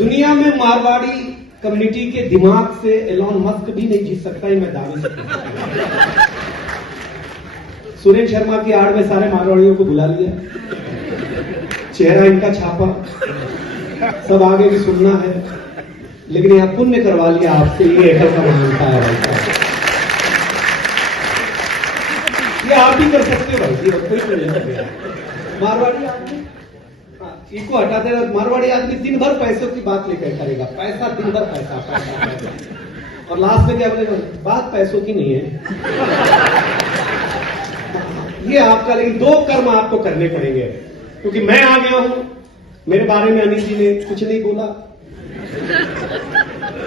दुनिया में मारवाड़ी कम्युनिटी के दिमाग से एलॉन मस्क भी नहीं जीत सकता है, मैं दावे से कहता हूं। सुरेश शर्मा की आड़ में सारे मारवाड़ियों को बुला लिया, चेहरा इनका छापा, सब आगे भी सुनना है, लेकिन यहां पुण्य करवा लिया आपसे। ये एकल का मानता है भाई साहब, ये आप ही कर सकते हो भाई जी, कोई नहीं कर गया। मारवाड़ी आदमी इको हटा देना, मारवाड़ी आदमी दिन भर पैसों की बात लेकर करेगा, पैसा दिन भर पैसा पैसा पैसा, और लास्ट में क्या बोलेगा, बात पैसों की नहीं है ये आपका। लेकिन दो कर्म आपको करने पड़ेंगे, क्योंकि मैं आ गया हूं, मेरे बारे में अनिल जी ने कुछ नहीं बोला,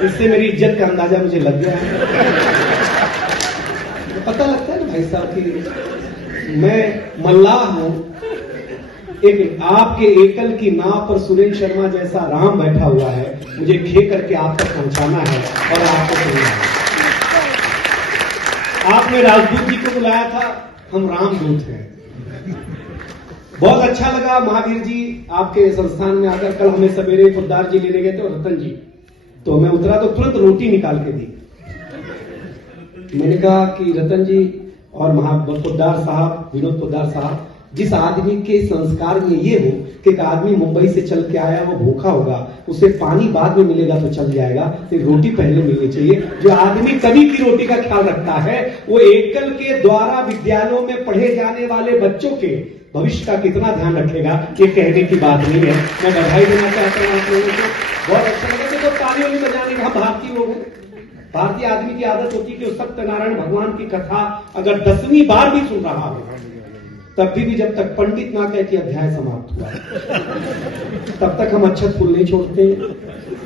इससे मेरी इज्जत का अंदाजा मुझे लग गया है। तो पता लगता है ना भाई साहब कि मैं मल्लाह हूं, एक आपके एकल की नाव पर सुरेश शर्मा जैसा राम बैठा हुआ है, मुझे खे करके आप तक पहुंचाना है और आपको करना है। आपने राजदूत जी को बुलाया था, हम रामदूत हैं। बहुत अच्छा लगा महावीर जी आपके संस्थान में आकर। कल हमें सवेरे पोद्दार जी लेने गए थे और रतन जी, तो मैं उतरा तो तुरंत रोटी निकाल के दी। मैंने कहा कि रतन जी और पोद्दार साहब, विनोद पोद्दार साहब, जिस आदमी के संस्कार में ये हो कि एक आदमी मुंबई से चल के आया, वो भूखा होगा, उसे पानी बाद में मिलेगा तो चल जाएगा, तो रोटी पहले मिलनी चाहिए। जो आदमी कभी की रोटी का ख्याल रखता है, वो एकल के द्वारा विद्यालयों में पढ़े जाने वाले बच्चों के भविष्य का कितना ध्यान रखेगा, ये कहने की बात नहीं है। मैं बधाई देना चाहता हूँ आप लोगों को, बहुत अच्छा लगा। देखो तालियों में बजाने का, भारतीय लोग हैं, भारतीय आदमी की आदत होती है कि सत्यनारायण भगवान की कथा अगर 10वीं बार भी सुन रहा हो, तब भी जब तक पंडित ना कहे कि अध्याय समाप्त हुआ, तब तक हम अक्षत फूल नहीं छोड़ते,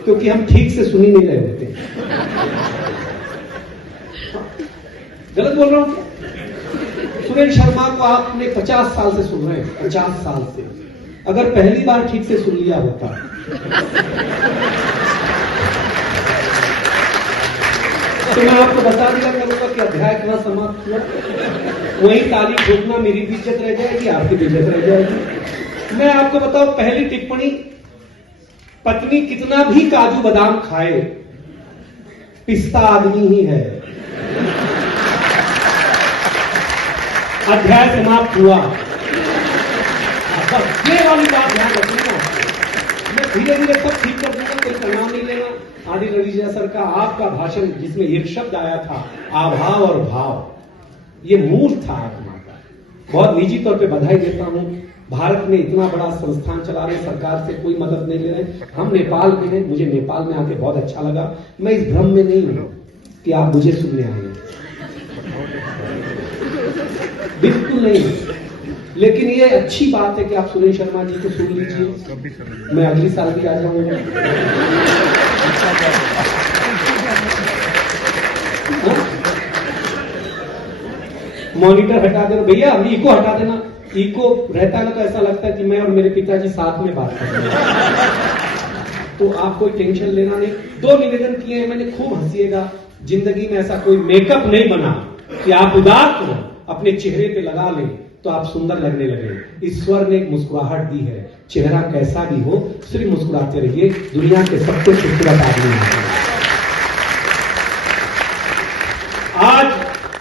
क्योंकि हम ठीक से सुन ही नहीं रहे होते। गलत बोल रहा हूं क्या? सुरेश शर्मा को आपने 50 साल से सुन रहे हैं, 50 साल से। अगर पहली बार ठीक से सुन लिया होता तो मैं आपको बता दिया करूंगा कि अध्याय कितना समाप्त हुआ, वही ताली ठोकना मेरी भी इज्जत रह जाएगी, आपकी भी इज्जत रह जाएगी। मैं आपको बताऊं, पहली टिप्पणी, पत्नी कितना भी काजू बादाम खाए, पिस्ता आदमी ही है। अध्याय समाप्त हुआ, ये वाली बात ध्यान रखना। मैं धीरे धीरे सब ठीक कर दूंगा, कोई तनाव नहीं लेना। आदि रविजा सर का आपका भाषण, जिसमें एक शब्द आया था, आभाव और भाव, ये मूल था आत्मा का। बहुत निजी तौर पे बधाई देता हूं। भारत में इतना बड़ा संस्थान चला रहे, सरकार से कोई मदद नहीं ले रहे। हम नेपाल में हैं, मुझे नेपाल में आके बहुत अच्छा लगा। मैं इस भ्रम में नहीं हूं कि आप मुझे सुनने आए हैं, बिल्कुल नहीं। लेकिन ये अच्छी बात है कि आप सुरेश शर्मा जी को सुन लीजिए, मैं अगली साल भी आ जाऊंगा। मॉनिटर हटा देना भैया, इको हटा देना। इको रहता है ना तो ऐसा लगता है कि मैं और मेरे पिताजी साथ में बात कर रहे हैं, तो आप कोई टेंशन लेना नहीं। 2 निवेदन किए हैं मैंने, खूब हंसिएगा। जिंदगी में ऐसा कोई मेकअप नहीं बना कि आप उदास हो, अपने चेहरे पे लगा लें तो आप सुंदर लगने लगे। ईश्वर ने एक मुस्कुराहट दी है, चेहरा कैसा भी हो सिर्फ मुस्कुराते रहिए, दुनिया के सबसे खूबसूरत आदमी हैं। आज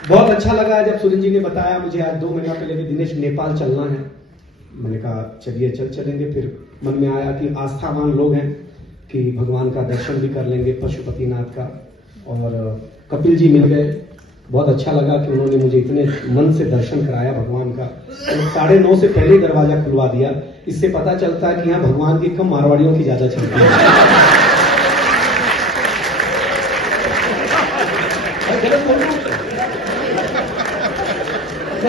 बहुत अच्छा लगा जब सुरेश जी ने बताया मुझे, आज 2 महीना पहले भी, दिनेश नेपाल चलना है। मैंने कहा चलिए चलेंगे। फिर मन में आया कि आस्थावान लोग हैं कि भगवान का दर्शन भी कर लेंगे, पशुपतिनाथ का। और कपिल जी मिल गए, बहुत अच्छा लगा कि उन्होंने मुझे इतने मन से दर्शन कराया भगवान का। तो 9:30 से पहले दरवाजा खुलवा दिया। इससे पता चलता है कि यहाँ भगवान की कम, मारवाड़ियों की ज्यादा चलती है। गलत बोल रहा हूँ,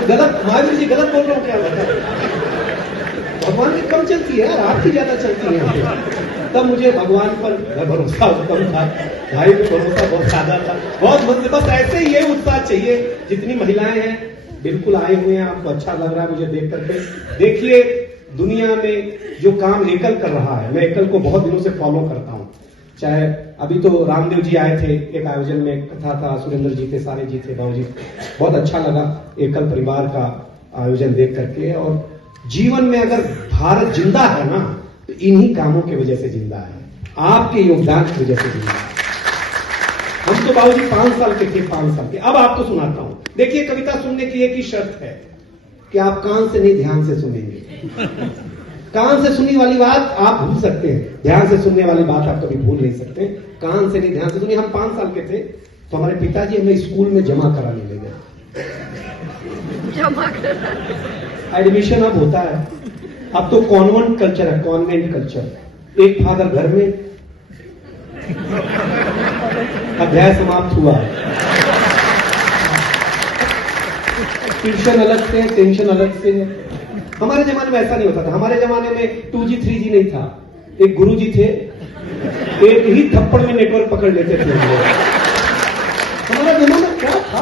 गलत महावीर जी गलत बोल रहा हूँ क्या? भगवान की कम चलती है, आपकी ज्यादा चलती है। तब मुझे भगवान पर भरोसा कम था, भाई पे भरोसा बहुत ज्यादा था। बहुत मन से, बस ऐसे ही ये उत्साह चाहिए। जितनी महिलाएं हैं बिल्कुल आए हुए हैं, आपको अच्छा लग रहा है मुझे देख करके। देखिए दुनिया में जो काम एकल कर रहा है, मैं एकल को बहुत दिनों से फॉलो करता हूं। चाहे अभी तो रामदेव जी आए थे, एक आयोजन में कथा था, सुरेंद्र जी थे, सारे जी थे, बाबू जी। बहुत अच्छा लगा एकल परिवार का आयोजन देख करके। और जीवन में अगर भारत जिंदा है ना, तो इन्हीं कामों की वजह से जिंदा है। आपके योगदान की वजह से हुई। हम तो बाबूजी 5 साल के थे, 5 साल के। अब आपको सुनाता हूं। देखिए, कविता सुनने की एक ही शर्त है कि आप कान से नहीं ध्यान से सुनेंगे। कान से सुनने वाली बात आप भूल सकते हैं, ध्यान से सुनने वाली बात आप कभी भूल नहीं सकते। कान से नहीं ध्यान से सुनिए। हम 5 साल के थे तो हमारे पिताजी हमें स्कूल में जमा कराने ले गए। एडमिशन अब होता है, अब तो कॉन्वेंट कल्चर है, कॉन्वेंट कल्चर। एक फादर घर में, अध्याय समाप्त हुआ। ट्यूशन अलग से, टेंशन अलग से। हमारे जमाने में ऐसा नहीं होता था। हमारे जमाने में 2G 3G नहीं था। एक गुरुजी थे, एक ही थप्पड़ में नेटवर्क पकड़ लेते थे। हमारा जमाना क्या था?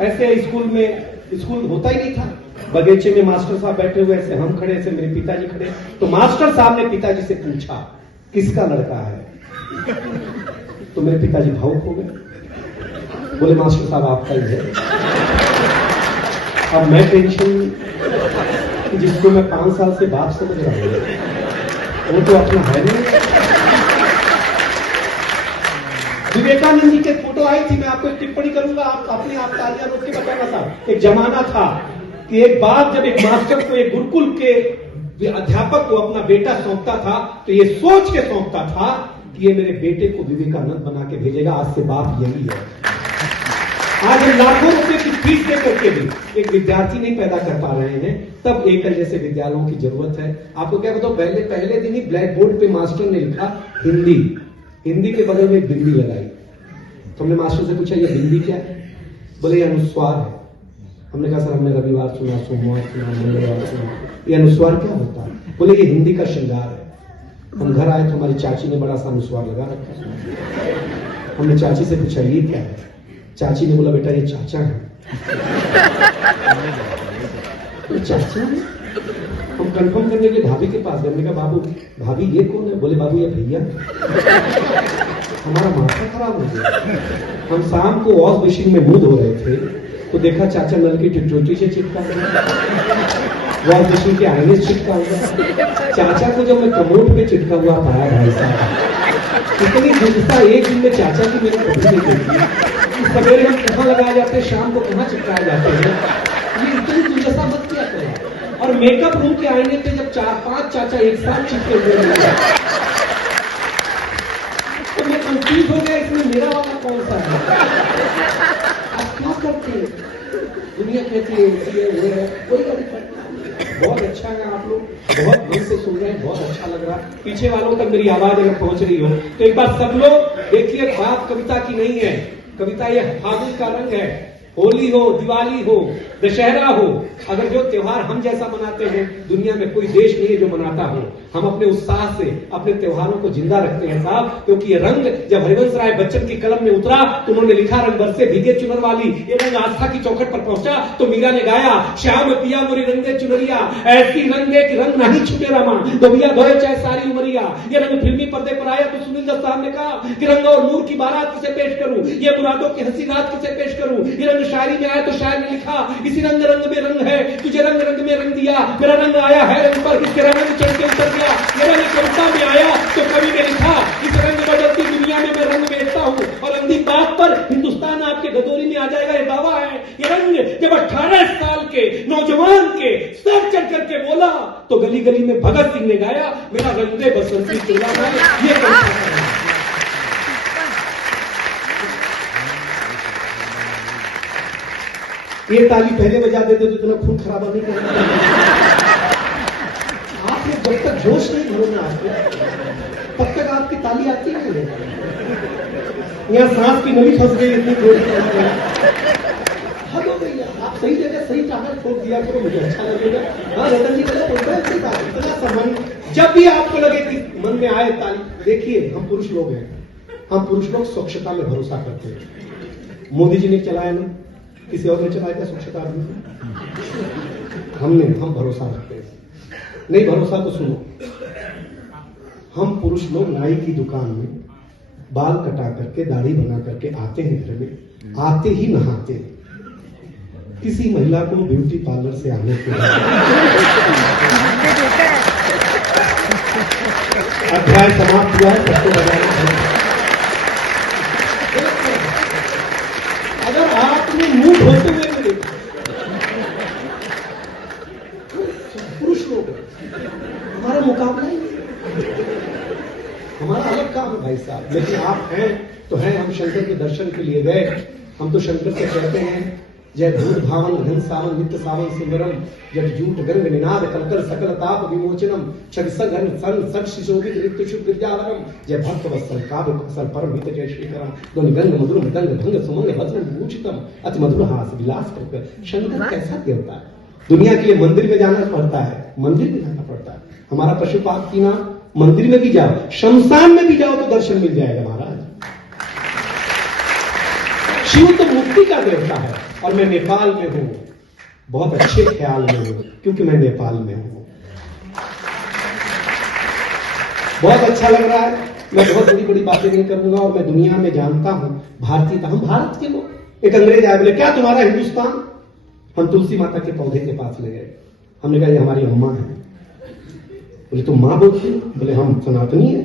ऐसे स्कूल होता ही नहीं था। बगीचे में मास्टर साहब बैठे हुए, ऐसे हम खड़े, ऐसे मेरे पिताजी खड़े। तो मास्टर साहब ने पिताजी से पूछा, किसका लड़का है? तो मेरे पिताजी भावुक हो गए, बोले मास्टर साहब आपका ही है। अब मैं टेंशन, जिसको मैं 5 साल से बाप समझ रहा हूं, वो तो अपना है नहीं। विवेकानंद जी के फोटो आई थी, मैं आपको एक टिप्पणी करूंगा, आप अपने आप तालियां रोक के बताना साहब। एक जमाना था कि एक बाप जब एक मास्टर को, एक गुरुकुल के अध्यापक को अपना बेटा सौंपता था तो ये सोच के सौंपता था कि ये मेरे बेटे को विवेकानंद बना के भेजेगा। आज से बाप यही है। आज हम लाखों रुपए की फीस दे करके भी एक विद्यार्थी नहीं पैदा कर पा रहे हैं। तब एकल जैसे विद्यालयों की जरूरत है। आपको क्या बताओ, पहले दिन ही ब्लैक बोर्ड पे मास्टर ने लिखा हिंदी के बगल में एक बिंदी लगाई। तो हमने मास्टर से पूछा, ये बिंदी क्या है? बोले ये अनुस्वार है। हमने कहा सर, हमने रविवार सुना, सोमवार सुना, मंगलवार सुना, ये अनुस्वार क्या होता है? बोले ये हिंदी का श्रृंगार है। हम घर आए तो हमारी चाची ने बड़ा सा अनुस्वार लगा रखा। हमने चाची से पूछा ये क्या है? चाची ने बोला बेटा ये चाचा है। तो चाचा है? हम कंफर्म करने के लिए भाभी के पास गए। हमने कहा बाबू भाभी ये कौन है? बोले बाबू ये भैया। हमारा माथा खराब हो गया। हम शाम को वॉश मशीन में मुंह धो रहे थे तो देखा चाचा नल की टिटोटी से चिपका हुआ, वॉश मशीन के आईने से चिपका हुआ। चाचा को जब मैं कमोड पे चिपका हुआ पाया, भाई साहब इतनी गुस्सा एक दिन में चाचा की मेरे कभी नहीं देखी। सवेरे हम कहाँ लगाए जाते हैं, शाम को कहाँ चिपकाए जाते हैं। ये इतनी दुर्दशा मत किया करें। और मेकअप रूम के आईने पे जब 4-5 चाचा एक साथ चिपके हुए तो मैं कंफ्यूज हो गया, इसमें मेरा वाला कौन सा है? आप क्या करते हैं? दुनिया कहती है कोई बहुत अच्छा है, आप लोग बहुत मन से सुन रहे हैं, बहुत अच्छा लग रहा है। पीछे वालों तक मेरी आवाज अगर पहुंच रही हो तो एक बार सब लोग देखिए, बात कविता की नहीं है। कविता ये फागुन का रंग है। होली हो, दिवाली हो, दशहरा हो, अगर जो त्योहार हम जैसा मनाते हैं, दुनिया में कोई देश नहीं है जो मनाता हो। हम अपने उत्साह से अपने त्योहारों को जिंदा रखते हैं साहब, क्योंकि ये रंग जब हरिवंश राय बच्चन की कलम में उतरा तो उन्होंने लिखा, रंग बरसे भीगे चुनर वाली, ये रंग आस्था की चौखट पर पहुंचा तो मीरा ने गाया, श्याम पिया मोरी रंगे चुनरिया, ऐसी रंग दे कि रंग नहीं छूटे रामा, दुबिया धोए चाहे सारी उमरिया। ये रंग फिल्मी पर्दे पर आया तो सुनील दत्त साहब ने कहा कि रंग और नूर की बारात किसे पेश करूं, ये मुरादों की हंसी रात किसे पेश करूं। ये रंग शायरी में आया तो शायर ने लिखा, इसी रंग रंग में रंग है, तुझे रंग रंग में रंग दिया, मेरा रंग आया है रंग पर, इसके रंग चढ़ के उतर गया। ये रंग कविता में आया तो कवि ने लिखा, इस रंग बदलती दुनिया में मैं रंग बेचता हूं और अंतिम बात पर हिंदुस्तान आपके गदोरी में आ जाएगा, ये दावा है। ये रंग जब 18 साल के नौजवान के सर चढ़ करके बोला तो गली गली में भगत सिंह ने गाया, मेरा रंग दे बसंती चोला है। ये कविता ये ताली पहले बजा देते तो इतना खून खराबा नहीं करना। आप लोग जब तक जोश नहीं भरोगे आपको, तब तक आपकी ताली आती नहीं है। यहाँ सांस की नली फंस गई, इतनी जोश हद हो गई। आप सही जगह सही टावर ठोक दिया करो, मुझे अच्छा लगेगा। हाँ रतन जी इतना सम्मान, जब भी आपको लगे कि मन में आए ताली। देखिए हम पुरुष लोग हैं, हम पुरुष लोग स्वच्छता में भरोसा करते हैं। मोदी जी ने चलाया ना, किसी और ने चलाया क्या स्वच्छता अभियान? हम भरोसा रखते हैं। नहीं भरोसा तो सुनो, हम पुरुष लोग नाई की दुकान में बाल कटा करके, दाढ़ी बना करके आते हैं घर में, आते ही नहाते हैं। किसी महिला को ब्यूटी पार्लर से आने के बाद अध्याय समाप्त हुआ है, सबको बजाना। अगर आपने मुंह धोते हुए भी देखा, पुरुष लोग हमारा मुकाबला ही नहीं, हमारा अलग काम है भाई साहब। लेकिन आप हैं तो हैं, हम शंकर के दर्शन के लिए गए। हम तो शंकर से कहते हैं जय धूत भावन घन सावन नित्य सावन सुंदरम, जब जूट गंग निनाद कलकर सकल ताप विमोचनम, छग सघन सन सग शिशोभित नित्य शुभ विद्यावरम, जय भक्त वत्सल काव्य कुशल परम हित जय श्रीकरम, ध्वनि गंग मधुर मृदंग भंग सुमंग वज्र भूषितम, अति मधुर हास विलास कर। शंकर कैसा देवता है, दुनिया के लिए मंदिर में जाना पड़ता है, मंदिर में जाना पड़ता है। हमारा पशुपात पीना, मंदिर में भी जाओ, शमशान में भी जाओ तो दर्शन मिल जाएगा महाराज। शिव तो मुक्ति का देवता है। और मैं नेपाल में हूं, बहुत अच्छे ख्याल में हूं, क्योंकि मैं नेपाल में हूं। बहुत अच्छा लग रहा है। मैं बहुत बड़ी बड़ी बातें नहीं करूंगा, और मैं दुनिया में जानता हूं भारतीयता, हम भारत के लोग। एक अंग्रेज आए, बोले क्या तुम्हारा हिंदुस्तान? हम तुलसी माता के पौधे के पास ले गए, हमने कहा ये हमारी अम्मा है। बोले तुम मां बोलती हो? बोले हम सनातनी है,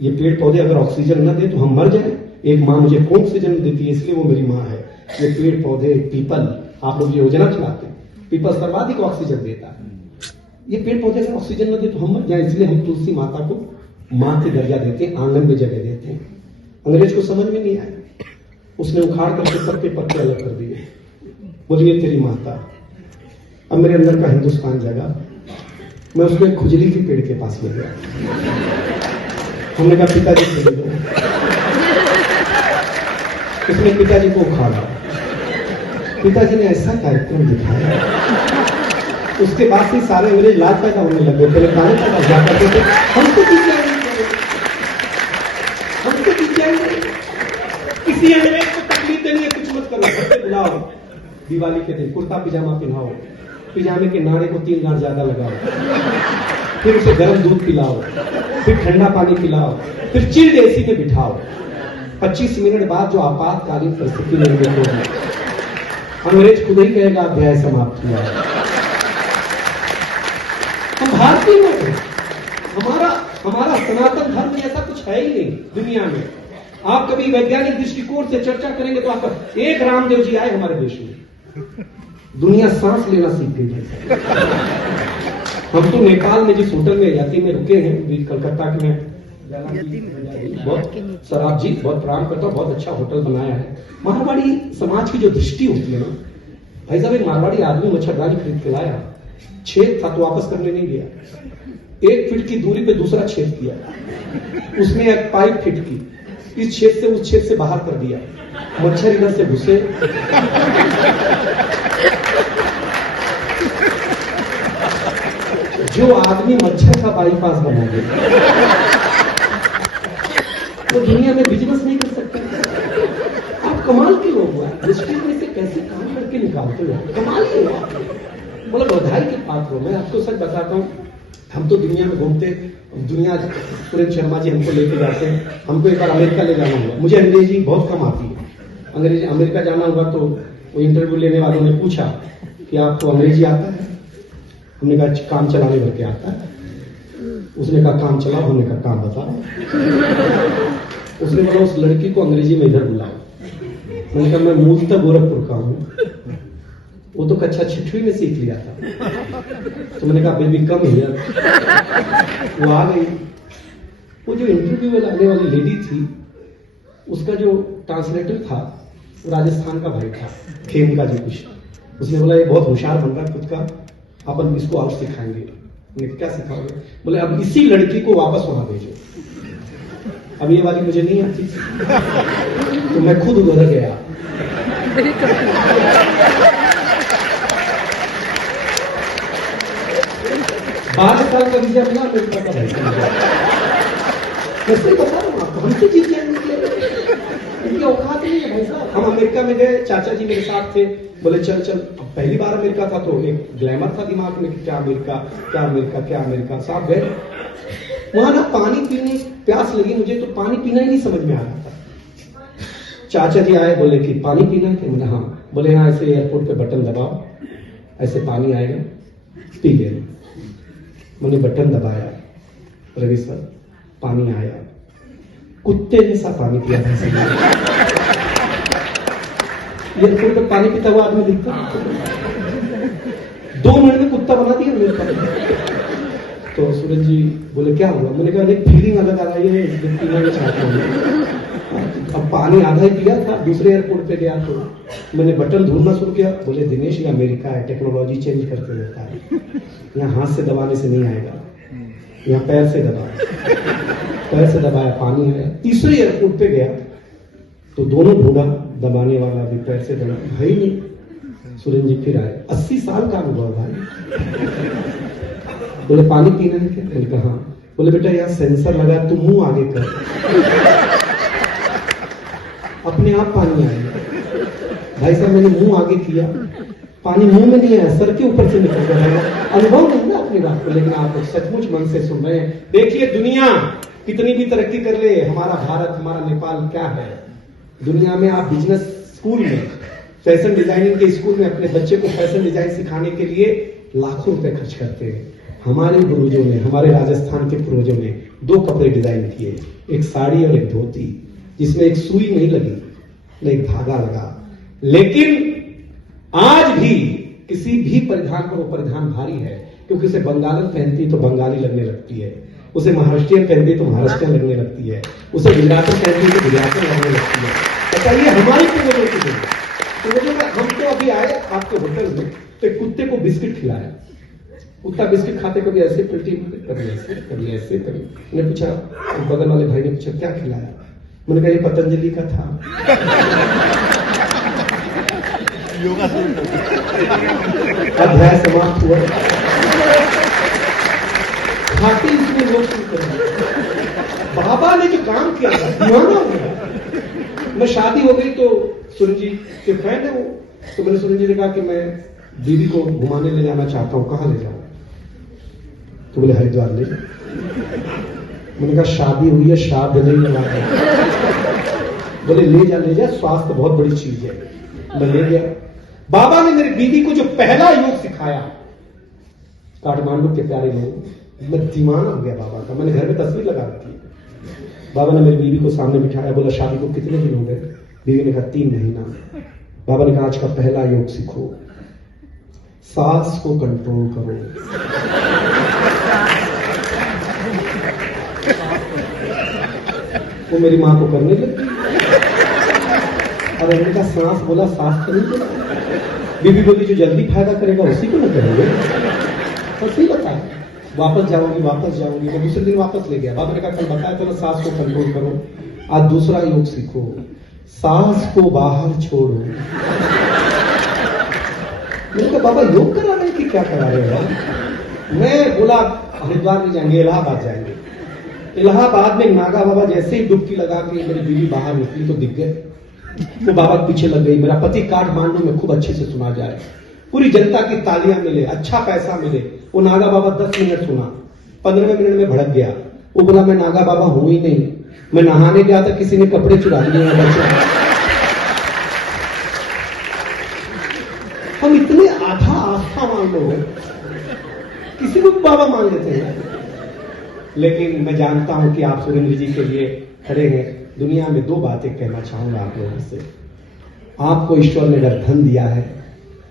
ये पेड़ पौधे अगर ऑक्सीजन न दे तो हम मर जाए। एक मां मुझे कोख से जन्म देती है, इसलिए वो मेरी मां है। ये पेड़ पौधे, पीपल, आप लोग योजना चलाते हैं, पीपल सर्वाधिक ऑक्सीजन देता है। ये पेड़ पौधे अगर ऑक्सीजन न दे तो हम मर जाए, इसलिए हम तुलसी माता को मां की दर्जा देते हैं, आंगन में जगह देते हैं। अंग्रेज को समझ में नहीं आया, उसने उखाड़ करके सबके पत्ते अलग कर दिए, बोलिए तेरी माता। अब मेरे अंदर का हिंदुस्तान जगा। मैं उसको एक खुजली के पेड़ के पास ले गया, हमने कहा पिताजी को दे दो। उसने पिताजी को उखाड़ा, पिताजी ने ऐसा कार्यक्रम दिखाया, उसके बाद से सारे अंग्रेज लाज पैदा होने लगे। पहले काले पैदा जा करते थे, हमको जीत जाएंगे, हमको जीत जाएंगे। किसी अंग्रेज को तकलीफ देनी है, कुछ मत करो, घर पे बुलाओ, दिवाली के दिन कुर्ता पिजामा पहनाओ, पिजामे के नाड़े को 3 गांठ ज्यादा लगाओ, फिर उसे गर्म दूध पिलाओ, फिर ठंडा पानी पिलाओ, फिर चिल्ड एसी में बिठाओ। 25 मिनट बाद जो आपातकालीन परिस्थिति निर्मित होगी, अंग्रेज खुद ही कहेगा अध्याय समाप्त हुआ। हम भारतीय लोग हैं, हमारा सनातन धर्म ऐसा कुछ है ही नहीं दुनिया में। आप कभी वैज्ञानिक दृष्टिकोण से चर्चा करेंगे तो आपका एक रामदेव जी आए हमारे देश में, दुनिया सांस लेना सीख गई है। हम तो नेपाल में जिस होटल में यात्री में रुके हैं, कलकत्ता के में, बहुत सर आप जी बहुत प्रणाम करता हूं, बहुत अच्छा होटल बनाया है। मारवाड़ी समाज की जो दृष्टि होती है ना भाई साहब, एक मारवाड़ी आदमी मच्छरदानी खरीद के लाया, छेद था तो वापस करने नहीं गया, 1 फीट की दूरी पे दूसरा छेद किया, उसने एक पाइप फिट की, इस छेद से उस छेद से बाहर कर दिया, मच्छर इधर से घुसे, जो आदमी मच्छर का बाईपास बना दे वो दुनिया में बिजनेस नहीं कर सकता। आप कमाल के लोग हो, दृष्टि में से कैसे काम करके निकालते हो, कमाल के हो आप, मतलब बधाई के पात्र हो। मैं आपको सच बताता हूँ, हम तो दुनिया में घूमते, दुनिया सुरेंद्र शर्मा जी हमको लेके जाते हैं, हमको एक बार अमेरिका ले जाना हुआ, मुझे अंग्रेजी बहुत कम आती है, अंग्रेजी अमेरिका जाना हुआ तो वो इंटरव्यू लेने वालों ने पूछा कि आपको अंग्रेजी आता है? हमने कहा काम चलाने भर के आता है। उसने कहा काम चलाओ, हमने कहा काम बताओ। उसने बोला उस लड़की को अंग्रेजी में इधर बुलाओ। मैंने कहा मैं मूलतः गोरखपुर का हूं, वो तो कक्षा 6वीं में सीख लिया था। तो मैंने कहा बेबी कम हियर, वो आ गई। वो जो इंटरव्यू में लाने वाली लेडी थी, उसका जो ट्रांसलेटर था वो राजस्थान का भाई था, खेम का जी कुछ। उसने बोला ये बहुत होशियार बन रहा है खुद का, अपन इसको और सिखाएंगे। मैंने क्या सिखाओगे? बोले अब इसी लड़की को वापस वहां भेजो। अब ये वाली मुझे नहीं आती, तो मैं खुद उधर गया। 12 साल का वीजा मिला, अमेरिका का भाई कैसे बता रहा हूं आपको, हमसे जीत जाएंगे, इनकी औकात नहीं है भाई साहब। हम अमेरिका में गए, चाचा जी मेरे साथ थे, बोले चल चल। पहली बार अमेरिका था तो एक ग्लैमर था दिमाग में कि क्या अमेरिका क्या अमेरिका क्या अमेरिका। साहब गए वहां ना, पानी पीने प्यास लगी मुझे, तो पानी पीना ही नहीं समझ में आ रहा था। चाचा जी आए, बोले कि पानी पीना है? मैंने हाँ। बोले हाँ ऐसे एयरपोर्ट पे बटन दबाओ, ऐसे पानी आएगा, पी ले। मैंने बटन दबाया, रवि सर पानी आया, कुत्ते जैसा पानी पिया था। एयरपोर्ट पे पानी पीता हुआ आदमी दिखता, 2 मिनट में कुत्ता बना दिया मेरे पास। तो सूरज जी बोले क्या हुआ? मैंने कहा एक फीलिंग अलग आ रही है, पीना नहीं चाहता हूँ। अब पानी आधा ही पिया था, दूसरे एयरपोर्ट पे गया तो मैंने बटन ढूंढना शुरू किया। बोले दिनेश ये अमेरिका है, टेक्नोलॉजी चेंज करते रहता है, यहाँ हाथ से दबाने से नहीं आएगा, यहाँ पैर से दबाया। पैर से दबाया, पानी आया। तीसरे एयरपोर्ट पे गया तो दोनों ढूंढा, दबाने वाला भी पैर से दबा, भाई नहीं। सुरेंद्र जी फिर आए, 80 साल का अनुभव भाई। बोले पानी पीना है क्या? बोले कहा। बोले बेटा यहाँ सेंसर लगा, तुम मुंह आगे कर, अपने आप पानी आएगा। भाई साहब मैंने मुंह आगे किया, पानी मुंह में नहीं आया, सर के ऊपर से निकल गया। अनुभव नहीं ना अपनी बात को, लेकिन आप सचमुच मन से सुन रहे हैं। देखिए दुनिया कितनी भी तरक्की कर ले, हमारा भारत, हमारा नेपाल क्या है। दुनिया में आप बिजनेस स्कूल में, फैशन डिजाइनिंग के स्कूल में अपने बच्चे को फैशन डिजाइन सिखाने के लिए लाखों रुपए खर्च करते हैं। हमारे पूर्वजों ने, हमारे राजस्थान के पूर्वजों ने 2 कपड़े डिजाइन किए, एक साड़ी और एक धोती, जिसमें एक सुई नहीं लगी, न एक धागा लगा। लेकिन आज भी किसी भी परिधान पर वो परिधान भारी है, क्योंकि उसे बंगालन पहनती तो बंगाली लगने लगती है, उसे महाराष्ट्रियन पहनती तो महाराष्ट्रियन लगने लगती है, उसे गुजराती पहनती तो गुजराती लगने लगती है। बताइए हमारी पूर्वजों की पूर्वजों में। हम तो अभी आए आपके होटल में तो एक कुत्ते को बिस्किट खिलाया, कुत्ता बिस्किट खाते कभी ऐसे पलटी मारे, कभी ऐसे, कभी ऐसे, कभी। मैंने पूछा, बगल वाले भाई ने पूछा क्या खिलाया? मैंने कहा ये पतंजलि का था। अध्याय समाप्त हुआ। खाते इसमें लोग बाबा ने जो काम किया था, दीवाना हो गया। मैं शादी हो गई तो सुरेंद्र जी के फ्रेंड है वो, तो मैंने सुरेंद्र जी ने कहा कि मैं दीदी को घुमाने ले जाना चाहता हूं, कहां ले जाऊं? तो बोले हरिद्वार ले जाओ। मैंने कहा शादी हुई है, श्राद्ध नहीं है। बोले ले जा, स्वास्थ्य बहुत बड़ी चीज है। मैं ले गया। बाबा ने मेरी बीवी को जो पहला योग सिखाया, काठमांडू के प्यारे लोग, मैं दीवाना हो गया बाबा का। मैंने घर में तस्वीर लगा रखी है। बाबा ने मेरी बीवी को सामने बिठाया, बोला शादी को कितने दिन हो गए? बीवी ने कहा 3 महीना। बाबा ने कहा आज का पहला योग सीखो, सांस को कंट्रोल करो। वो मेरी मां को करने लगी। और मैंने कहा सांस बोला, सांस तो नहीं बोला। बीबी बोली जो जल्दी फायदा करेगा उसी को ना करेंगे। तो सही बताया, वापस जाऊंगी, वापस जाऊंगी। तो दूसरे दिन वापस ले गया। बाबा ने कहा कल बताया था ना सांस को कंट्रोल करो, आज दूसरा योग सीखो, सांस को बाहर छोड़ो। मैंने कहा बाबा योग करा रहे कि क्या करा रहे हो? मैं बोला हरिद्वार नहीं जाएंगे, इलाहाबाद जाएंगे। इलाहाबाद में नागा बाबा जैसे ही डुबकी लगा के मेरी बीवी बाहर निकली तो दिख गए। तो बाबा पीछे लग गई। मेरा पति काठमांडू में खूब अच्छे से सुना जाए, पूरी जनता की तालियां मिले, अच्छा पैसा मिले। वो नागा बाबा 10 मिनट सुना, 15वें मिनट में भड़क गया। वो बोला मैं नागा बाबा हूं ही नहीं, मैं नहाने गया था, किसी ने कपड़े चुरा लिए। हम इतने आधा आस्था मान लो, किसी को भी बाबा मान लेते हैं। लेकिन मैं जानता हूं कि आप सुरेंद्र जी के लिए खड़े हैं। दुनिया में 2 बातें कहना चाहूंगा आप लोगों से। आपको ईश्वर ने अगर धन दिया है,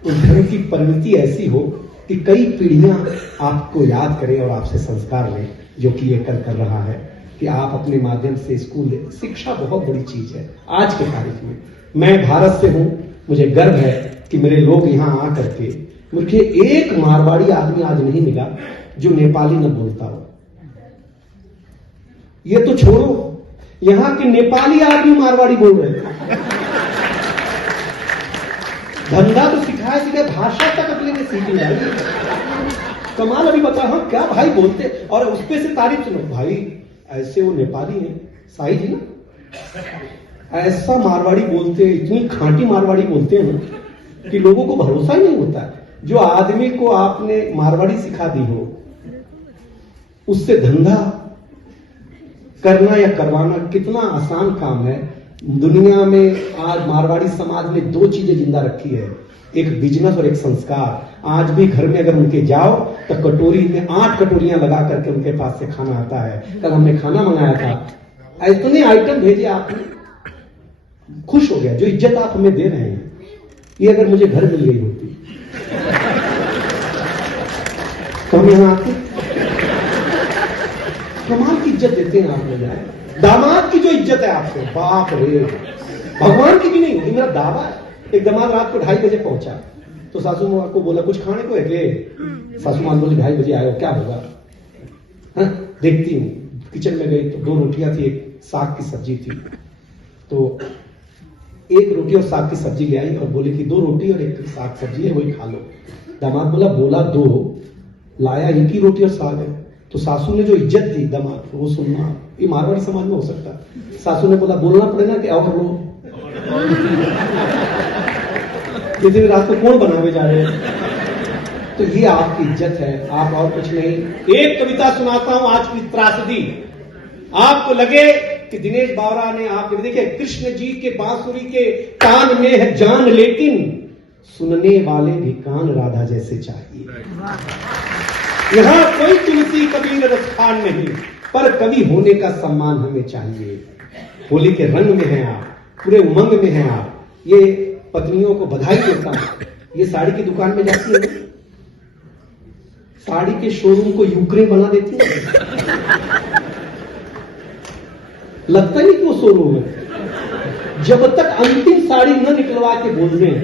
उस धन की परिणति ऐसी हो कि कई पीढ़ियां आपको याद करें और आपसे संस्कार लें, जो कि ये कर रहा है कि आप अपने माध्यम से स्कूल दें। शिक्षा बहुत बड़ी चीज है आज के तारीख में। मैं भारत से हूं, मुझे गर्व है कि मेरे लोग यहां आकर के, मुझे एक मारवाड़ी आदमी आज नहीं मिला जो नेपाली न बोलता हो। ये तो छोड़ो, यहां के नेपाली आदमी मारवाड़ी बोल रहे थे। धंधा तो सिखाया, भाषा तक अपने ने सीखी नहीं। कमाल। अभी बता हाँ क्या भाई बोलते, और उसपे से तारीफ सुनो भाई, ऐसे वो नेपाली है साई जी ना, ऐसा मारवाड़ी बोलते, इतनी खांटी मारवाड़ी बोलते हैं ना कि लोगों को भरोसा ही नहीं होता। जो आदमी को आपने मारवाड़ी सिखा दी हो, उससे धंधा करना या करवाना कितना आसान काम है। दुनिया में आज मारवाड़ी समाज ने 2 चीजें जिंदा रखी है, एक बिजनेस और एक संस्कार। आज भी घर में अगर उनके जाओ तो कटोरी में 8 कटोरियां लगा करके उनके पास से खाना आता है। कल हमने खाना मंगाया था, इतने आइटम भेजे आपने, खुश हो गया। जो इज्जत आप हमें दे रहे हैं, ये अगर मुझे घर मिल गई होती तो हम यहां आते। कमाल की इज्जत देते हैं आप लोग। दामाद की जो इज्जत है आपसे, बाप रे, भगवान की भी नहीं होगी, मेरा दावा है। एक दामाद रात को 2:30 बजे पहुंचा तो सासू मां को बोला कुछ खाने को है ले। सासू मां बोली 2:30 बजे आयो, क्या होगा? हाँ, देखती हूँ। किचन में गई तो 2 रोटियां थी, एक साग की सब्जी थी। तो 1 रोटी और साग की सब्जी ले आई और बोली कि 2 रोटी और 1 साग सब्जी है, वही खा लो। दामाद बोला 2, लाया 1 ही रोटी और साग है। तो सासू ने जो इज्जत दी दामाद को, वो सुनना, ये मारवाड़ी समाज में हो सकता है। सासू ने बोला बोलना पड़ेगा कि और लो। इतनी रात को कौन बनावे जा रहे हैं? तो ये आपकी इज्जत है, आप और कुछ नहीं। एक कविता सुनाता हूं आज की त्रासदी। आपको लगे कि दिनेश बावरा ने आपके, देखिए, कृष्ण जी के बांसुरी के कान में है जान, लेकिन सुनने वाले भी कान राधा जैसे चाहिए। यहां कोई तुलसी कबीर रसखान नहीं, पर कवि होने का सम्मान हमें चाहिए। होली के रंग में हैं आप, पूरे उमंग में हैं आप। ये पत्नियों को बधाई देता हूं। ये साड़ी की दुकान में जाती है, साड़ी के शोरूम को यूक्रेन बना देती है। लगता ही नहीं कि वो शोरूम है। जब तक अंतिम साड़ी न निकलवा के बोल दें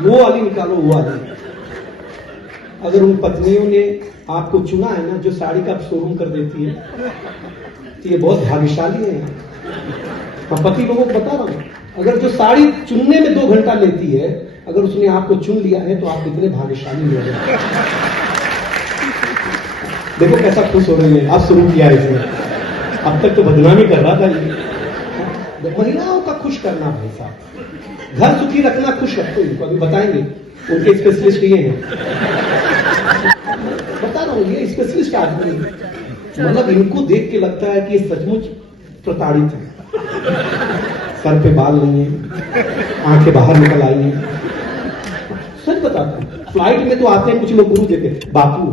वो वाली निकालो, वो वाली। अगर उन पत्नियों ने आपको चुना है ना, जो साड़ी का शोरूम कर देती है, तो ये बहुत भाग्यशाली है। मैं पति लोगों को बता रहा हूं, अगर जो साड़ी चुनने में 2 घंटा लेती है, अगर उसने आपको चुन लिया है तो आप कितने भाग्यशाली लोग हैं। देखो कैसा खुश हो रही है। आप शुरू किया है इसमें, अब तक तो बदनामी कर रहा था ये। महिलाओं का खुश करना भाई साहब, घर सुखी रखना, खुश रखो इनको। अभी बताएंगे, उनके स्पेशलिस्ट ये हैं। बता रहा हूं, ये स्पेशलिस्ट आदमी, मतलब इनको देख के लगता है कि ये सचमुच प्रताड़ित है। सर पे बाल नहीं है, आंखें बाहर निकल आई हैं। सच बताता हूं, फ्लाइट में तो आते हैं कुछ लोग, गुरु देते बापू।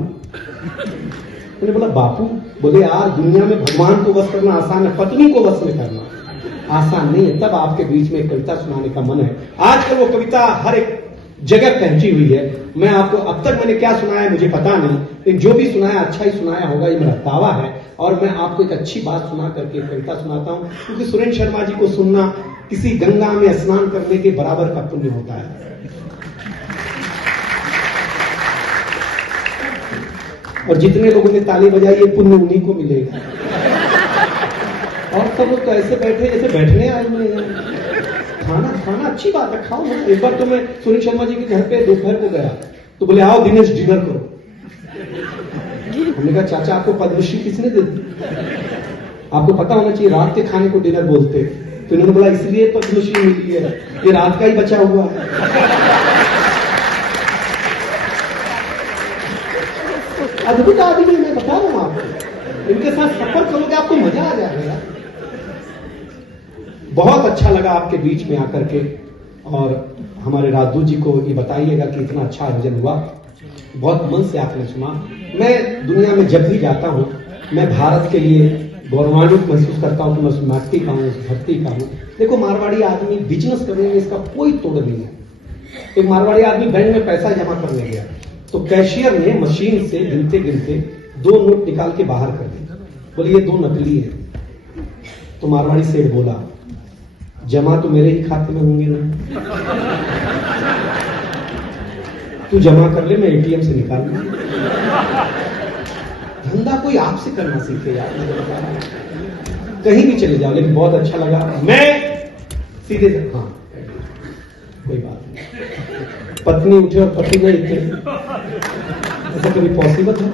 मैंने बोला बापू? बोले यार, दुनिया में भगवान को वश करना आसान है, पत्नी को वश में करना आसान नहीं है। तब आपके बीच में एक कविता सुनाने का मन है। आजकल वो कविता हर एक जगह पहुंची हुई है। मैं आपको, अब तक मैंने क्या सुनाया मुझे पता नहीं, लेकिन जो भी सुनाया अच्छा ही सुनाया होगा, ये मेरा दावा है। और मैं आपको एक अच्छी बात सुना करके एक कविता सुनाता हूं, क्योंकि सुरेंद्र शर्मा जी को सुनना किसी गंगा में स्नान करने के बराबर का पुण्य होता है। और जितने लोगों ने ताली बजाई, ये पुण्य उन्हीं को मिलेगा। और सब लोग तो ऐसे बैठे जैसे बैठने आए हुए हैं। खाना अच्छी बात है, खाओ। एक बार तो मैं सुनील शर्मा जी के घर पे दोपहर को गया, तो बोले आओ दिनेश डिनर करो। हमने कहा चाचा आपको पद्मश्री किसने दे दी? आपको पता होना चाहिए रात के खाने को डिनर बोलते। तो इन्होंने बोला इसलिए पद्मश्री मिली है, ये रात का ही बचा हुआ है। अद्भुत आदमी, मैं बता रहा हूं आपको, इनके साथ सफर करोगे आपको मजा आ जाएगा। बहुत अच्छा लगा आपके बीच में आकर के, और हमारे राजदूत जी को ये बताइएगा कि इतना अच्छा आयोजन हुआ, बहुत मन से आपने सुना। मैं दुनिया में जब भी जाता हूं, मैं भारत के लिए गौरवान्वित महसूस करता हूं कि मैं उस माटी का हूं, उस धरती का हूं। देखो, मारवाड़ी आदमी बिजनेस करने में इसका कोई तोड़ नहीं है। एक मारवाड़ी आदमी बैंक में पैसा जमा करने गया, तो कैशियर ने मशीन से गिनते गिनते 2 नोट निकाल के बाहर कर दिए। बोले ये 2 नकली है। तो मारवाड़ी सेठ बोला जमा तो मेरे ही खाते में होंगे ना, तू जमा कर ले, मैं एटीएम से निकाल लूं। धंधा कोई आपसे करना सीखे यार, मुझे बता रहा हूं। कहीं भी चले जाओ, लेकिन बहुत अच्छा लगा। मैं सीधे हाँ, कोई बात नहीं। पत्नी उठे और पति नहीं उठे, ऐसा कभी पॉसिबल है?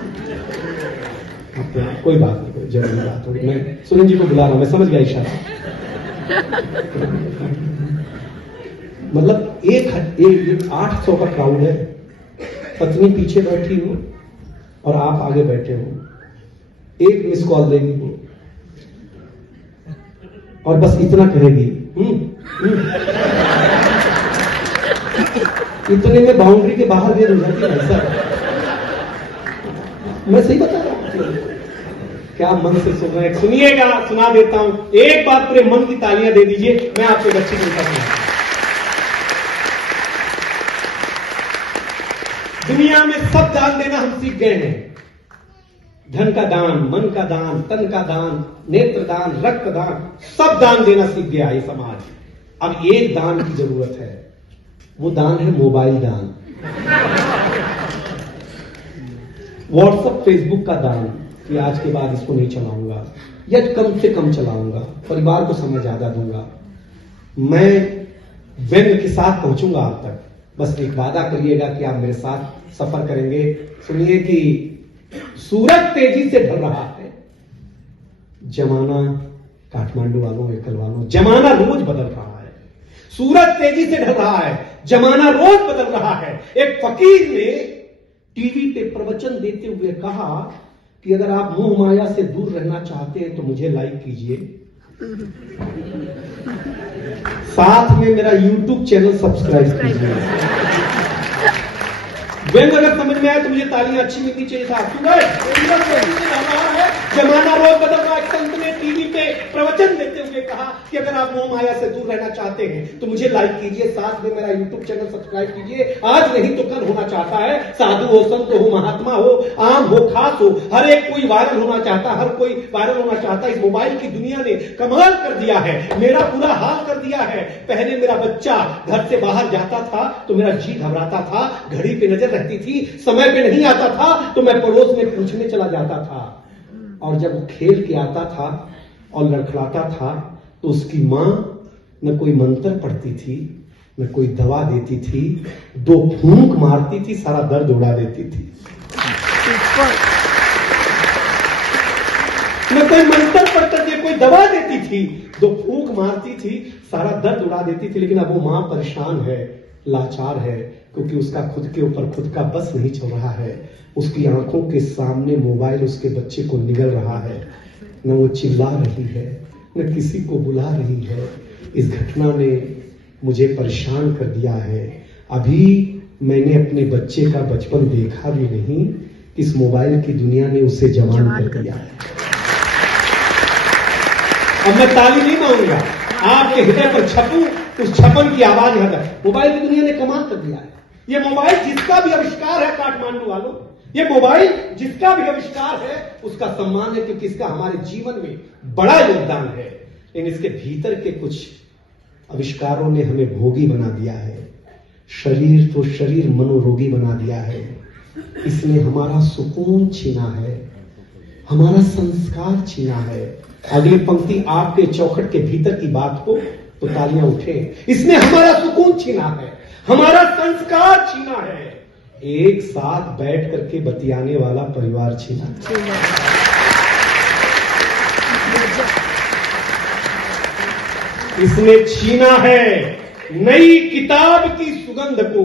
कोई बात नहीं, कोई जरूरी बात होगी। मैं सुनील जी को बुला रहा हूं, मैं समझ गया इशारा। मतलब एक 800 का क्राउड है, पत्नी पीछे बैठी हो और आप आगे बैठे हो। एक मिस कॉल देगी वो, और बस इतना कहेगी इतने में बाउंड्री के बाहर देर हो जाती है सर। मैं सही बता रहा हूं, क्या मन से सुन रहे हैं? सुनिएगा, सुना देता हूं, एक बार पूरे मन की तालियां दे दीजिए, मैं आपके बच्चे को बताऊंगा। दुनिया में सब दान देना हम सीख गए हैं। धन का दान, मन का दान, तन का दान, नेत्र दान, रक्त दान, सब दान देना सीख गया ये समाज। अब एक दान की जरूरत है, वो दान है मोबाइल दान। व्हाट्सएप फेसबुक का दान कि आज के बाद इसको नहीं चलाऊंगा या कम से कम चलाऊंगा, परिवार को समय ज्यादा दूंगा, मैं व्यंग के साथ पहुंचूंगा आप तक। बस एक वादा करिएगा कि आप मेरे साथ सफर करेंगे। सुनिए कि सूरज तेजी से ढल रहा है, जमाना काठमांडू वालों, एकल वालों, जमाना रोज बदल रहा है। सूरज तेजी से ढल रहा है, जमाना रोज बदल रहा है। एक फकीर ने टीवी पे प्रवचन देते हुए कहा कि अगर आप मोह माया से दूर रहना चाहते हैं तो मुझे लाइक कीजिए, साथ में मेरा YouTube चैनल सब्सक्राइब कीजिए। व्यंग अगर समझ में आया तो मुझे तालियां अच्छी मिलनी चाहिए था। जमाना रोज बदल रहा है। संत ने टीवी पे प्रवचन देते हुए कहा कि अगर आप मोह माया से दूर रहना चाहते हैं तो मुझे लाइक कीजिए, साथ में मेरा YouTube चैनल सब्सक्राइब कीजिए। आज नहीं तो कल होना चाहता है, साधु हो, संत हो, महात्मा हो, आम हो, खास हो, हर एक कोई वायरल होना चाहता, हर कोई वायरल होना चाहता है। इस मोबाइल की दुनिया ने कमाल कर दिया है, मेरा बुरा हाल कर दिया है। पहले मेरा बच्चा घर से बाहर जाता था तो मेरा जी घबराता था, घड़ी पे नजर रहती थी, समय पे नहीं आता था तो मैं पड़ोस में पूछने चला जाता था, और जब वो खेल के आता था और लड़खड़ाता था तो उसकी मां न कोई मंत्र पढ़ती थी, न कोई दवा देती थी, 2 फूंक मारती थी, सारा दर्द उड़ा देती थी। न कोई मंत्र पढ़ती थी, कोई दवा देती थी, 2 फूंक मारती थी, सारा दर्द उड़ा देती थी। लेकिन अब वो मां परेशान है, लाचार है, क्योंकि उसका खुद के ऊपर खुद का बस नहीं चल रहा है। उसकी आंखों के सामने मोबाइल उसके बच्चे को निगल रहा है, न वो चिल्ला रही है, न किसी को बुला रही है। इस घटना ने मुझे परेशान कर दिया है। अभी मैंने अपने बच्चे का बचपन देखा भी नहीं, इस मोबाइल की दुनिया ने उसे जवान कर दिया है। अब मैं ताली नहीं मांगूंगा, आपके हृदय पर छपूं, उस छपन की आवाज है। मोबाइल की दुनिया ने कमाल कर दिया है। ये मोबाइल जिसका भी आविष्कार है काठमांडू वालों, ये मोबाइल जिसका भी आविष्कार है उसका सम्मान है, क्योंकि इसका हमारे जीवन में बड़ा योगदान है। लेकिन इसके भीतर के कुछ आविष्कारों ने हमें भोगी बना दिया है। शरीर तो शरीर मनोरोगी बना दिया है। इसने हमारा सुकून छीना है, हमारा संस्कार छीना है। अगली पंक्ति आपके चौखट के भीतर की बात हो तो तालियां उठे। इसने हमारा सुकून छीना है, हमारा संस्कार छीना है, एक साथ बैठ करके बतियाने वाला परिवार छीना। इसने छीना है नई किताब की सुगंध को।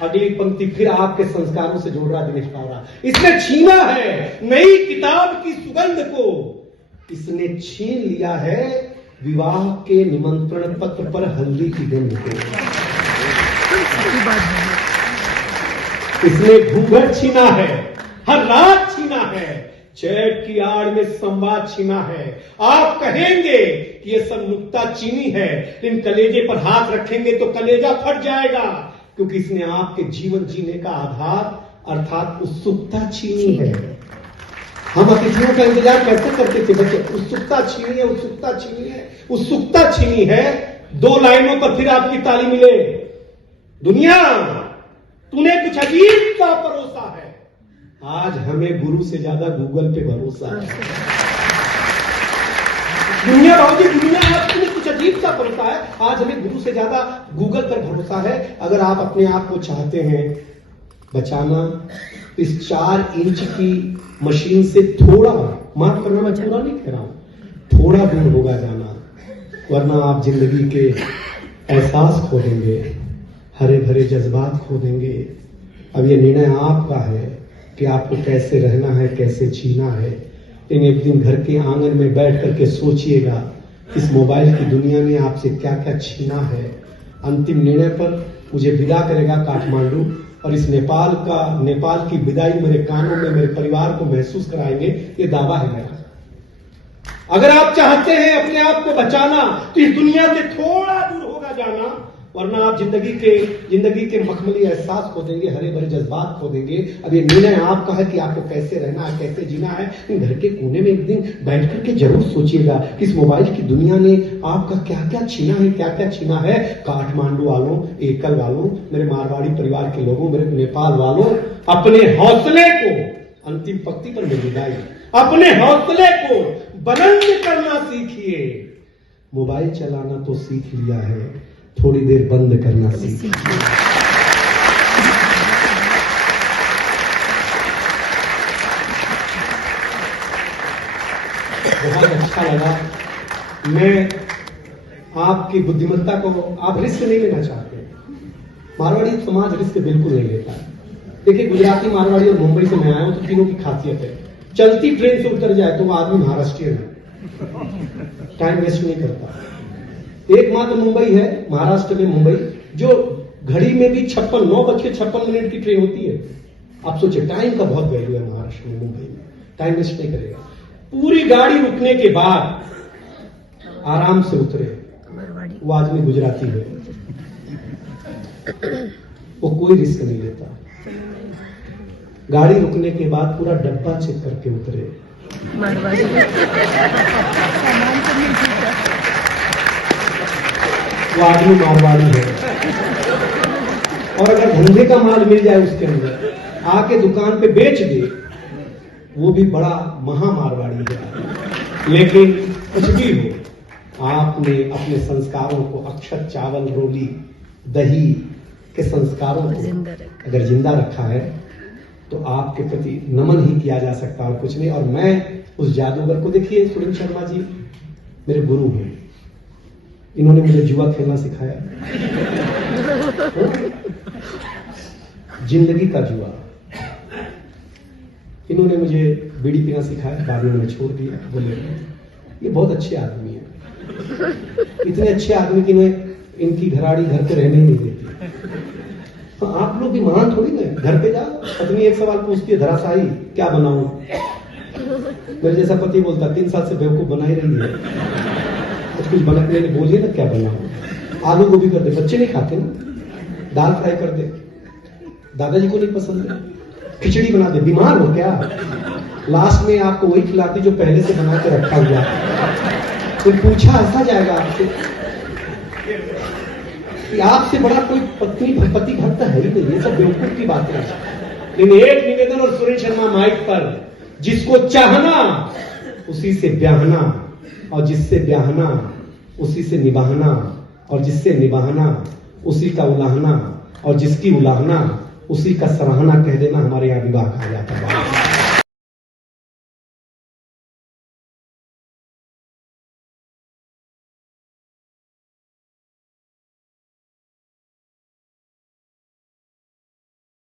अगली पंक्ति फिर आपके संस्कारों से जोड़ रहा दिनेश पावरा। इसने छीना है नई किताब की सुगंध को। इसने छीन लिया है विवाह के निमंत्रण पत्र पर हल्दी की गंध को। इसने घूंघट छीना है, हर रात छीना है, चैट की आड़ में संवाद छीना है। आप कहेंगे कि ये सब नुक्ता चीनी है, लेकिन कलेजे पर हाथ रखेंगे तो कलेजा फट जाएगा, क्योंकि इसने आपके जीवन जीने का आधार अर्थात उत्सुकता छीनी है। हम अतिथियों का इंतजार कैसे करते थे बच्चे? उत्सुकता छीनी है, उत्सुकता छीनी है, उत्सुकता छीनी है। 2 लाइनों पर फिर आपकी ताली मिले। दुनिया तूने कुछ अजीब सा परोसा है। आज हमें गुरु से ज्यादा गूगल पे भरोसा है। दुनिया बाबूजी, दुनिया आज तूने कुछ अजीब सा परोसा है। आज हमें गुरु से ज्यादा गूगल पर भरोसा है। अगर आप अपने आप को चाहते हैं बचाना, इस 4 इंच की मशीन से थोड़ा, माफ करना मैं पूरा नहीं कह रहा हूं, थोड़ा दूर होगा जाना, वरना आप जिंदगी के एहसास खो देंगे, हरे भरे जज्बात खो देंगे। अब ये निर्णय आपका है कि आपको कैसे रहना है, कैसे जीना है। लेकिन एक दिन घर के आंगन में बैठ करके सोचिएगा इस मोबाइल की दुनिया ने आपसे क्या क्या छीना है। अंतिम निर्णय पर मुझे विदा करेगा काठमांडू, और इस नेपाल की विदाई मेरे कानों में मेरे परिवार को महसूस कराएंगे, ये दावा है मेरा। अगर आप चाहते हैं अपने आप को बचाना तो इस दुनिया से थोड़ा दूर होगा जाना, वरना आप जिंदगी के मखमली एहसास खो देंगे, हरे भरे जज्बात खो देंगे। अब ये निर्णय आपका है कि आपको कैसे रहना है, कैसे जीना है। घर के कोने में एक दिन बैठ करके जरूर सोचिएगा कि इस मोबाइल की दुनिया ने आपका क्या क्या छीना है, क्या क्या छीना है। काठमांडू वालों, एकल वालों, मेरे मारवाड़ी परिवार के लोगों, मेरे नेपाल वालों, अपने हौसले को अंतिम पंक्ति पर मेरी विदाई, अपने हौसले को बुलंद करना सीखिए। मोबाइल चलाना तो सीख लिया है, थोड़ी देर बंद करना सीखिए। बहुत अच्छा लगा। मैं आपकी बुद्धिमत्ता को, आप रिस्क नहीं लेना चाहते। मारवाड़ी समाज रिस्क बिल्कुल नहीं लेता है। देखिए, गुजराती, मारवाड़ी और मुंबई से मैं आया हूं, तो तीनों की खासियत है, चलती ट्रेन से उतर जाए तो वो आदमी महाराष्ट्रियन है, टाइम वेस्ट नहीं करता। एकमात्र मुंबई है, महाराष्ट्र में मुंबई, जो घड़ी में भी 9:56 की ट्रेन होती है। आप सोचिए, टाइम का बहुत वैल्य't है महाराष्ट्र में, मुंबई में, टाइम वेस्ट नहीं करेगा। पूरी गाड़ी रुकने के बाद आराम से उतरे, वो आदमी गुजराती है, वो कोई रिस्क नहीं लेता। गाड़ी रुकने के बाद पूरा डब्बा चेक करके उतरे। वो आदमी मारवाड़ी है। और अगर धंधे का माल मिल जाए उसके अंदर, आके दुकान पे बेच दे, वो भी बड़ा महा मारवाड़ी है। लेकिन कुछ भी हो, आपने अपने संस्कारों को, अक्षत, चावल, रोली, दही के संस्कारों को अगर जिंदा रखा है तो आपके प्रति नमन ही किया जा सकता और कुछ नहीं। और मैं उस जादूगर को, देखिए सुरेंद्र शर्मा जी मेरे गुरु हैं, इन्होंने मुझे जुआ खेलना सिखाया, जिंदगी का जुआ। इन्होंने मुझे बीड़ी पीना सिखाया, बाद में मैंने छोड़ दिया। बोले ये बहुत अच्छे आदमी है, इतने अच्छे आदमी कि इनकी घराड़ी घर पे रहने नहीं देती। तो आप लोग भी महान थोड़ी ना, घर पे जाओ, पत्नी एक सवाल पूछती है, धराशायी क्या बनाऊं? मेरे जैसा पति बोलता 3 साल से बेवकूफ बना ही रही है, कुछ बनाने बोलिए ना, क्या बनाऊं? आलू गोभी कर दे, बच्चे नहीं खाते ना, दाल फ्राई कर दे, दादाजी को नहीं पसंद है, खिचड़ी बना दे, बीमार हो क्या? लास्ट में आपको वही खिलाती जो पहले से बना के रखा हुआ। तो पूछा ऐसा जाएगा आपसे कि आपसे बड़ा कोई पति भक्त है ही नहीं। ये सब बेवकूफ की बातें हैं। लेकिन एक निवेदन, और सुरेंद्र शर्मा माइक पर, जिसको चाहना उसी से ब्याहना, और जिससे ब्याहना उसी से निभाना, और जिससे निभाना उसी का उलाहना, और जिसकी उलाहना उसी का सराहना कह देना। हमारे यहाँ विवाह कहा जाता है।